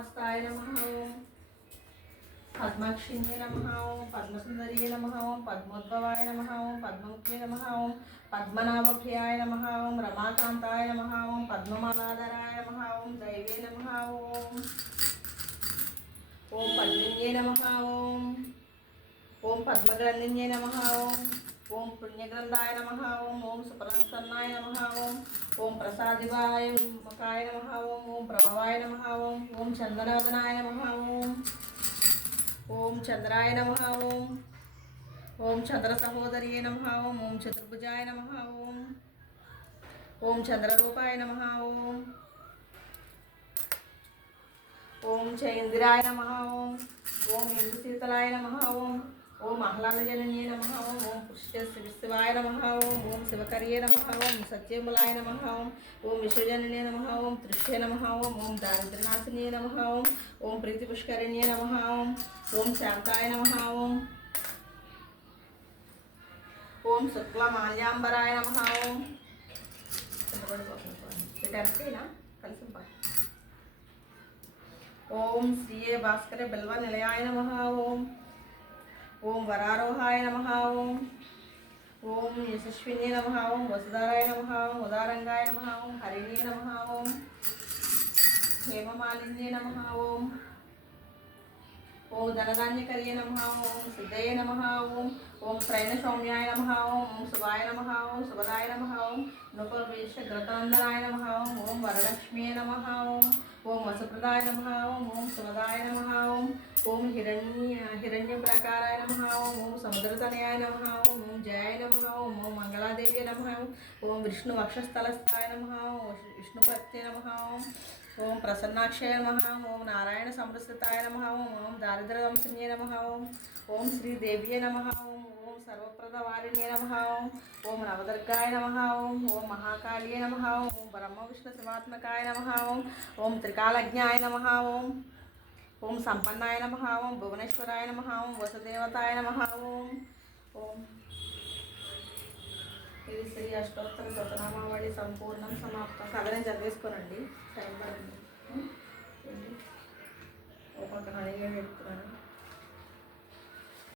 పద్మహస్తాయ నమః ఓం పద్మాక్షిణ్యే నమః ఓం పద్మసుందర్యే నమః ఓం పద్మోద్భవాయ నమః ఓం పద్మముఖ్యే నమః ఓం పద్మనాభప్రియాయ నమః ఓం రమాకాంతాయ నమః ఓం పద్మమాలాధరాయ నమః ఓం దైవే నమః ఓం ఓం పద్మిన్యే నమః ఓం ఓం పద్మగ్రంథిన్యే నమః ఓం పుణ్యగ్రంథాయ నమః ఓం సుప్రసన్నాయ నమః ఓం ప్రసాదివాయ ముఖాయ నమః ఓం ప్రభవాయ నమః ఓం చందనవదనాయ నమః ఓం చంద్రాయ నమః ఓం చంద్ర సహోదర్యే నమః ఓం చతుర్భుజాయ నమః ఓం చంద్రరూపాయ నమః ఓం చైంద్రాయ నమః ఓం ఇందుశీతలాయ నమః ఓం ఆహ్లాదజనన్యే నమః ఓం పుష్యశివాయ నమః ఓం శివకర్యే నమః ఓం సత్యములాయ నమః ఓం విశ్వజనన్యే నమః ఓం త్రిష్యే నమః ఓం దారిద్ర్యనాశిన్యే నమః ఓం ప్రీతిపుష్కరిణ్యే నమః ఓం శాంతాయ నమః ఓం శుక్లమాల్యాంబరాయ నమః వీటంతేనా కలిసి ఓం శ్రీయే భాస్కర బిల్వ నిలయాయ నమః ఓం వరారోహాయ నమః ఓం యశస్విన్యే నమః ఓం వసుధారాయ నమః ఓం ఉదారంగాయ నమః ఓం హరిణ్యే నమః ఓం హేమమాలిన్యే నమః ఓం ధనధాన్యకర్యే నమః ఓం సిద్ధయే నమః ఓం శ్రైణ సౌమ్యాయ నమః ఓం శుభాయ నమః ఓం శుభదాయ నమః ఓం నృపవేషగ్రతనందనాయ నమః ఓం వరలక్ష్మ్యే నమః ఓం వసుప్రదాయ నమః ఓం సుమదాయ నమః ఓం హిరణ్యప్రాకారాయ నమః ఓం సముద్రతనయాయ నమః ఓం జయాయ నమః ఓం మంగళాదేవ్యే నమః ఓం విష్ణు వక్షస్థలస్థాయ నమః విష్ణుపత్యే నమః ఓం ప్రసన్నాక్షయ నమః ఓం నారాయణ సంస్థితాయ నమః ఓం దారిద్ర్యవంశన్యే నమః ఓం శ్రీదేవ్యే నమః ఓం సర్వప్రదవారిణ్యే నమః ఓం నవదుర్గాయ నమః ఓం మహాకాళ్యే నమః ఓం బ్రహ్మ విష్ణు శివాత్మకాయ నమః ఓం త్రికాలజ్ఞాయ నమః ఓం సంపన్నాయ నమః ఓం భువనేశ్వరాయ నమః ఓం వసుదేవతాయ నమః ఓం ఇది శ్రీ అష్టోత్తర శతనామావళి సంపూర్ణం సమాప్తం. కథ నేను చదివేసుకోనండి, టైం పడుతుంది. ఒక హరిగా పెడుతున్నాను.